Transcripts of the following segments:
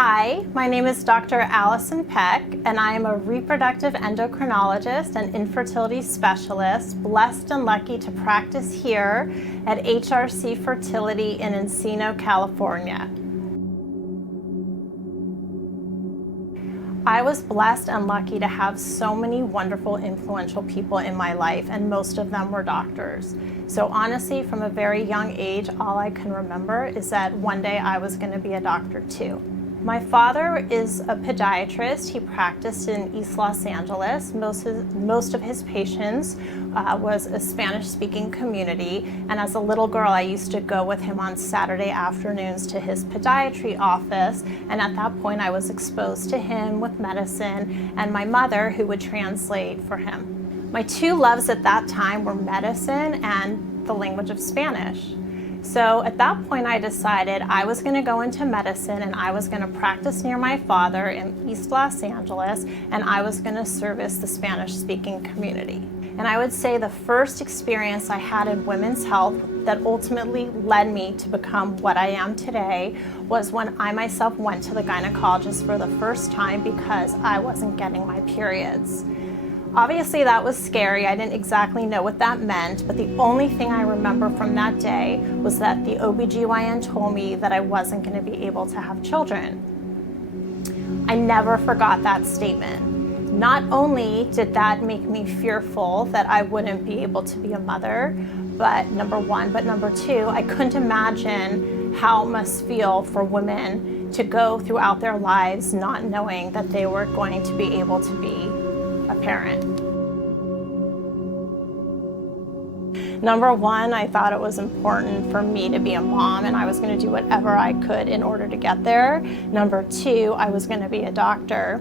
Hi, my name is Dr. Alison Peck, and I am a reproductive endocrinologist and infertility specialist, blessed and lucky to practice here at HRC Fertility in Encino, California. I was blessed and lucky to have so many wonderful, influential people in my life, and most of them were doctors. So honestly, from a very young age, all I can remember is that one day I was going to be a doctor too. My father is a podiatrist. He practiced in East Los Angeles. Most of his patients was a Spanish-speaking community, and as a little girl I used to go with him on Saturday afternoons to his podiatry office, and at that point I was exposed to him with medicine and my mother who would translate for him. My two loves at that time were medicine and the language of Spanish. So at that point I decided I was going to go into medicine and I was going to practice near my father in East Los Angeles, and I was going to service the Spanish-speaking community. And I would say the first experience I had in women's health that ultimately led me to become what I am today was when I myself went to the gynecologist for the first time because I wasn't getting my periods. Obviously that was scary. I didn't exactly know what that meant, but the only thing I remember from that day was that the OBGYN told me that I wasn't going to be able to have children. I never forgot that statement. Not only did that make me fearful that I wouldn't be able to be a mother, but number one, but number two, I couldn't imagine how it must feel for women to go throughout their lives not knowing that they were going to be able to be a parent. Number one, I thought it was important for me to be a mom, and I was going to do whatever I could in order to get there. Number two, I was going to be a doctor.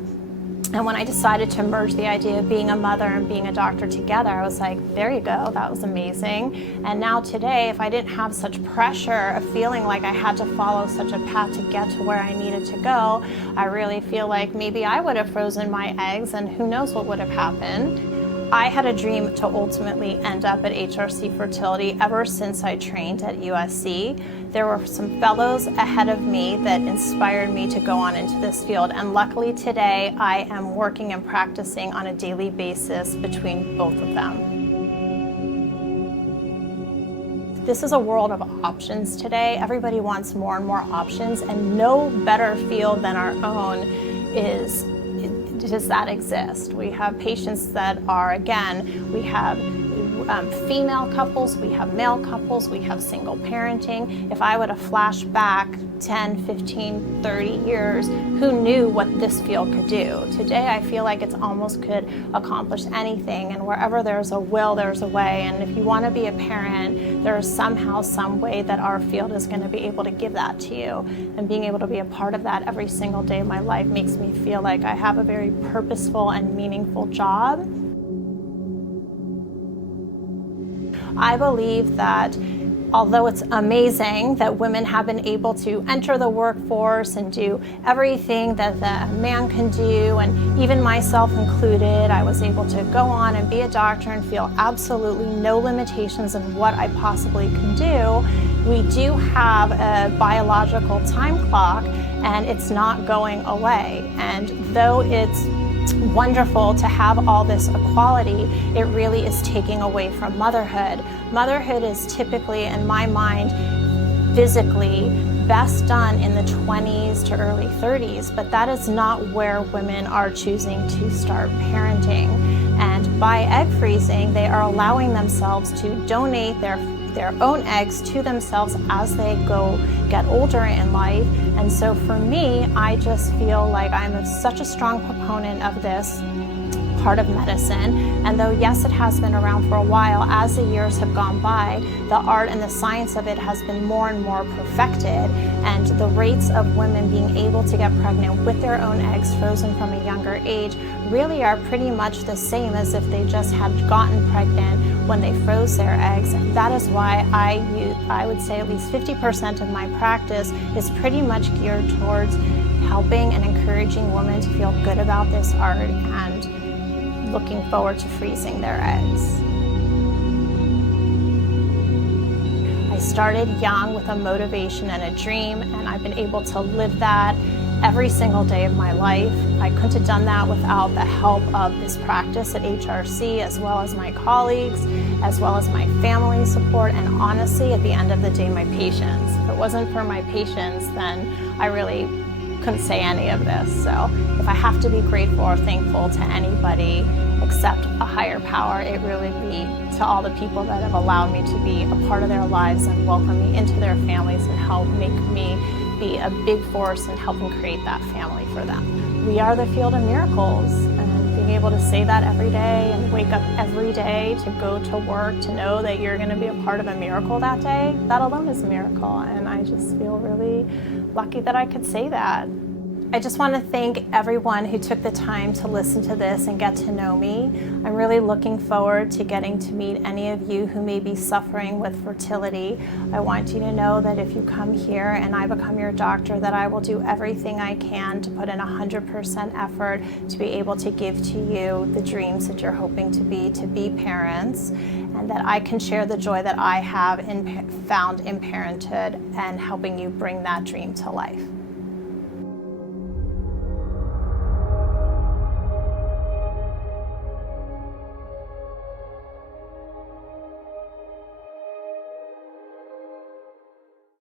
And when I decided to merge the idea of being a mother and being a doctor together, I was like, there you go, that was amazing. And now today, if I didn't have such pressure of feeling like I had to follow such a path to get to where I needed to go, I really feel like maybe I would have frozen my eggs and who knows what would have happened. I had a dream to ultimately end up at HRC Fertility ever since I trained at USC. There were some fellows ahead of me that inspired me to go on into this field, and luckily today I am working and practicing on a daily basis between both of them. This is a world of options today. Everybody wants more and more options, and no better field than our own does that exist. We have patients that are, again, we have female couples, we have male couples, we have single parenting. If I were to flash back 10, 15, 30 years, who knew what this field could do? Today I feel like it's almost could accomplish anything, and wherever there's a will, there's a way. And if you want to be a parent, there's somehow, some way that our field is going to be able to give that to you. And being able to be a part of that every single day of my life makes me feel like I have a very purposeful and meaningful job. I believe that although it's amazing that women have been able to enter the workforce and do everything that the man can do, and even myself included, I was able to go on and be a doctor and feel absolutely no limitations in what I possibly can do, we do have a biological time clock and it's not going away. And though it's wonderful to have all this equality, it really is taking away from motherhood. Motherhood is typically, in my mind, physically best done in the 20s to early 30s, but that is not where women are choosing to start parenting. And by egg freezing, they are allowing themselves to donate their own eggs to themselves as they get older in life. And so for me, I just feel like I'm such a strong proponent of this part of medicine. And though yes, it has been around for a while, as the years have gone by, the art and the science of it has been more and more perfected, and the rates of women being able to get pregnant with their own eggs frozen from a younger age really are pretty much the same as if they just had gotten pregnant when they froze their eggs. That is why I would say at least 50% of my practice is pretty much geared towards helping and encouraging women to feel good about this art and looking forward to freezing their eggs. I started young with a motivation and a dream, and I've been able to live that every single day of my life. I couldn't have done that without the help of this practice at HRC, as well as my colleagues, as well as my family support, and honestly, at the end of the day, my patients. If it wasn't for my patients, then I really couldn't say any of this. So if I have to be grateful or thankful to anybody except a higher power, it really be to all the people that have allowed me to be a part of their lives and welcome me into their families and help make me be a big force in helping create that family for them. We are the field of miracles, and being able to say that every day and wake up every day to go to work, to know that you're going to be a part of a miracle that day, that alone is a miracle, and I just feel really lucky that I could say that. I just want to thank everyone who took the time to listen to this and get to know me. I'm really looking forward to getting to meet any of you who may be suffering with fertility. I want you to know that if you come here and I become your doctor, that I will do everything I can to put in 100% effort to be able to give to you the dreams that you're hoping to be parents, and that I can share the joy that I have found in parenthood and helping you bring that dream to life.